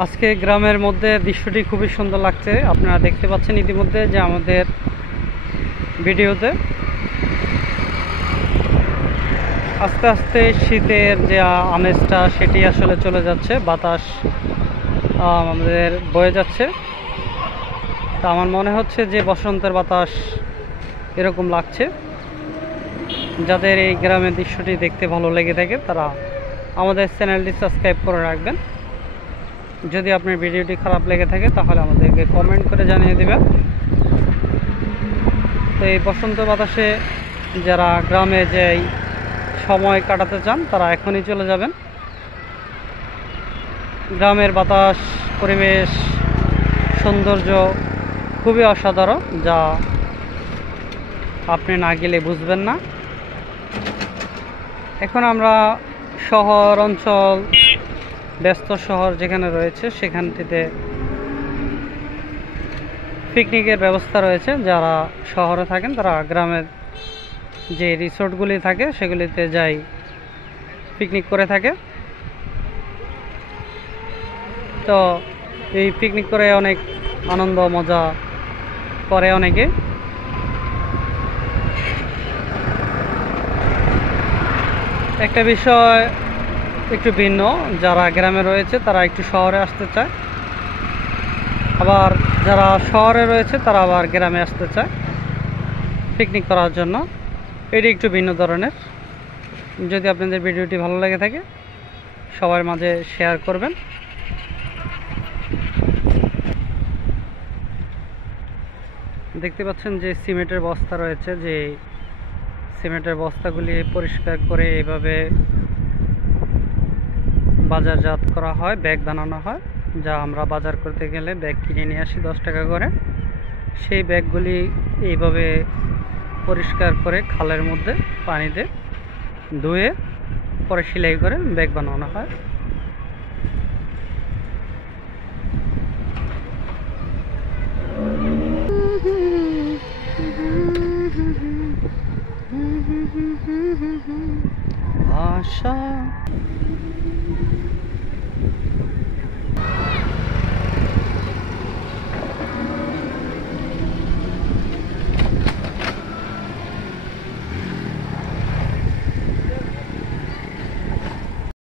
আজকে গ্রামের মধ্যে দৃশ্যটি খুবই সুন্দর লাগছে। আপনারা দেখতে পাচ্ছেন ইতিমধ্যে যে আমাদের ভিডিওতে আস্তে আস্তে শীতের যে আমেজটা সেটি আসলে চলে যাচ্ছে। বাতাস আমাদের বয়ে যাচ্ছে। তা আমার মনে হচ্ছে যে বসন্তের বাতাস এরকম লাগছে। যাদের এই গ্রামের দৃশ্যটি দেখতে ভালো লেগে থাকে তারা আমাদের চ্যানেলটি সাবস্ক্রাইব করে রাখবেন। যদি আপনার ভিডিওটি খারাপ লেগে থাকে তাহলে আমাদেরকে কমেন্ট করে জানিয়ে দেবেন। তো এই বসন্ত বাতাসে যারা গ্রামে যেই সময় কাটাতে চান তারা এখনই চলে যাবেন। গ্রামের বাতাস, পরিবেশ, সৌন্দর্য খুবই অসাধারণ, যা আপনি না গেলে বুঝবেন না। এখন আমরা শহর অঞ্চল, ব্যস্ত শহর যেখানে রয়েছে সেখানটিতে পিকনিকের ব্যবস্থা রয়েছে। যারা শহরে থাকেন তারা গ্রামের যে রিসোর্টগুলি থাকে সেগুলিতে যাই পিকনিক করে থাকে। তো এই পিকনিক করে অনেক আনন্দ মজা করে অনেকে। একটা বিষয় একটু ভিন্ন, যারা গ্রামে রয়েছে তারা একটু শহরে আসতে চায়, আবার যারা শহরে রয়েছে তারা আবার গ্রামে আসতে চায় পিকনিক করার জন্য। এটি একটু ভিন্ন ধরনের। যদি আপনাদের ভিডিওটি ভালো লেগে থাকে সবার মাঝে শেয়ার করবেন। দেখতে পাচ্ছেন যে সিমেন্টের বস্তা রয়েছে, যে সিমেন্টের বস্তাগুলি পরিষ্কার করে এভাবে বাজারজাত করা হয়, ব্যাগ বানানো হয়। যা আমরা বাজার করতে গেলে ব্যাগ কিনে নিয়ে আসি 10 টাকা করে। সেই ব্যাগগুলি এইভাবে পরিষ্কার করে খালের মধ্যে পানিতে ধুয়ে পরে সেলাই করে ব্যাগ বানানো হয়।